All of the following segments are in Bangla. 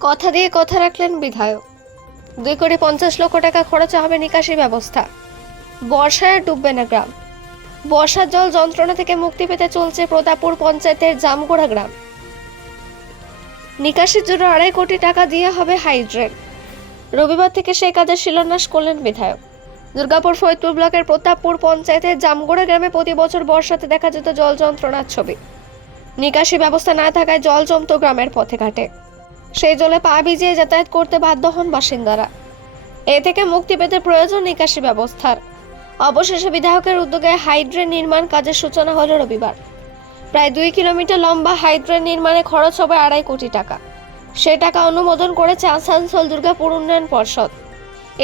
কথা দিয়ে কথা রাখলেন বিধায়ক। দুই কোটি পঞ্চাশ লক্ষ টাকা খরচা হবে নিকাশি ব্যবস্থা। বর্ষায় ডুববে না গ্রাম। বর্ষার জল যন্ত্রণা থেকে মুক্তি পেতে চলছে প্রতাপপুর পঞ্চায়েতের জামগোড়া গ্রাম। নিকাশির জন্য আড়াই কোটি টাকা দিয়ে হবে হাইড্রেন। রবিবার থেকে সেই কাজের শিলান্যাস করলেন বিধায়ক। দুর্গাপুর ফরিদপুর ব্লকের প্রতাপপুর পঞ্চায়েতের জামগোড়া গ্রামে প্রতি বছর বর্ষাতে দেখা যেত জল যন্ত্রণার ছবি। নিকাশি ব্যবস্থা না থাকায় জল জমতো গ্রামের পথে ঘাটে। সেই জলে পা ভিজিয়ে যাতায়াত করতে বাধ্য হন বাসিন্দারা। এ থেকে মুক্তি পেতে প্রয়োজন নিকাশি ব্যবস্থার। অবশেষে বিধায়কের উদ্যোগে হাইড্রেন নির্মাণ কাজের সূচনা হলো রবিবার। প্রায় দুই কিলোমিটার লম্বা হাইড্রেন নির্মাণে খরচ হবে আড়াই কোটি টাকা। সে টাকা অনুমোদন করেছে আসানসোল দুর্গাপুর উন্নয়ন পর্ষদ।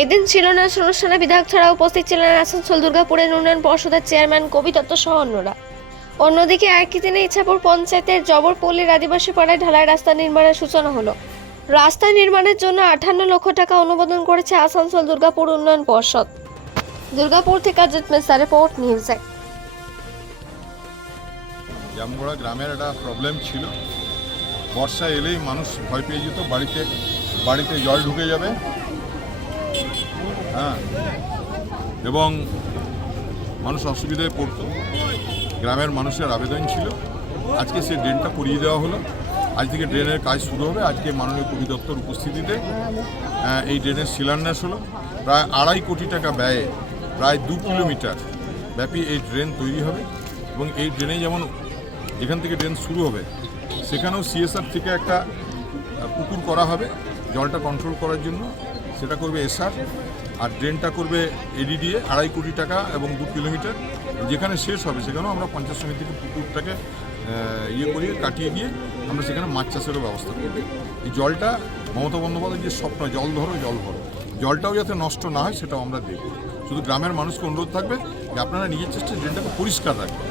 এদিন শিলান্যাস অনুষ্ঠানে বিধায়ক ছাড়া উপস্থিত ছিলেন আসানসোল দুর্গাপুরের উন্নয়ন পর্ষদের চেয়ারম্যান কবি দত্ত সহ অন্যরা। অন্যদিকে একই দিনে ইচ্ছাপুর পঞ্চায়েতের জবরপল্লীর আদিবাসী পাড়ায় ঢালাই রাস্তা নির্মাণের সূচনা হলো। রাস্তা নির্মাণের জন্য আটান্ন লক্ষ টাকা অনুমোদন করেছে আসানসোল দুর্গাপুর উন্নয়ন পর্ষদ। দুর্গাপুর থেকে অজিত মেসা রিপোর্ট, নিউজে জামগোড়া গ্রামের একটা প্রবলেম ছিল। বর্ষা এলেই মানুষ ভয় পেয়ে যেত, বাড়িতে বাড়িতে জল ঢুকে যাবে। হ্যাঁ। এবং মানুষ অসুবিধায় পড়তো। গ্রামের মানুষের আবেদন ছিল। আজকে সেই ড্রেনটা করিয়ে দেওয়া হলো। আজ থেকে ড্রেনের কাজ শুরু হবে। আজকে মাননীয় কবি দপ্তর উপস্থিতিতে এই ড্রেনের শিলান্যাস হলো। প্রায় আড়াই কোটি টাকা ব্যয়ে, প্রায় দু কিলোমিটার ব্যাপী এই ড্রেন তৈরি হবে এবং এই ড্রেনে যেমন এখান থেকে ড্রেন শুরু হবে, সেখানেও সিএসআর থেকে একটা পুকুর করা হবে জলটা কন্ট্রোল করার জন্য। সেটা করবে এসআর আর ড্রেনটা করবে এডিডিএ আড়াই কোটি টাকা এবং দু কিলোমিটার। যেখানে শেষ হবে সেখানেও আমরা পঞ্চায়েত সমিতি থেকে পুকুরটাকে ইয়ে করিয়ে কাটিয়ে গিয়ে আমরা সেখানে মাছ চাষেরও ব্যবস্থা করব। এই জলটা মমতা বন্দ্যোপাধ্যায়ের যে স্বপ্ন জল ধরো জল ভরো জলটাও যাতে নষ্ট না হয় সেটাও আমরা দেখব। শুধু গ্রামের মানুষকে অনুরোধ থাকবে যে আপনারা নিজের চেষ্টায় ড্রেনটাকে পরিষ্কার রাখবেন।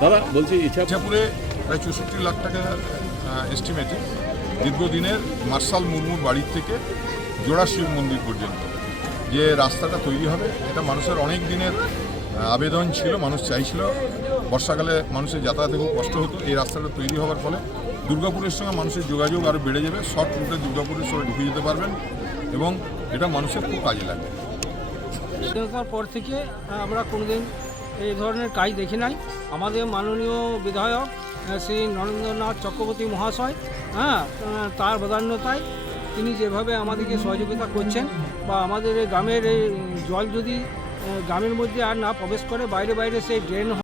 দাদা বলছি ইচ্ছা ইচ্ছাপুরে প্রায় চৌষট্টি লাখ টাকা এস্টিমেটে দীর্ঘদিনের মার্শাল মুর্মুর বাড়ির থেকে জোড়া শিব মন্দির পর্যন্ত। যে রাস্তাটা তৈরি হবে এটা মানুষের অনেক দিনের আবেদন ছিল, মানুষ চাইছিল। বর্ষাকালে মানুষের যাতায়াতে খুব কষ্ট হতো। এই রাস্তাটা তৈরি হওয়ার ফলে দুর্গাপুরের সঙ্গে মানুষের যোগাযোগ আরও বেড়ে যাবে। শর্ট রুটে দুর্গাপুরের সঙ্গে ঢুকে যেতে পারবেন এবং এটা মানুষের খুব কাজে লাগবে। পর থেকে আমরা কোনোদিন এই ধরনের কাজ দেখি নাই। আমাদের মাননীয় বিধায়ক শ্রী নরেন্দ্রনাথ চক্রবর্তী মহাশয় হ্যাঁ তার প্রাধান্যতায় তিনি যেভাবে আমাদেরকে সহযোগিতা করছেন বা আমাদের এই গ্রামের এই জল যদি গ্রামের মধ্যে আর না প্রবেশ করে বাইরে বাইরে সেই ড্রেন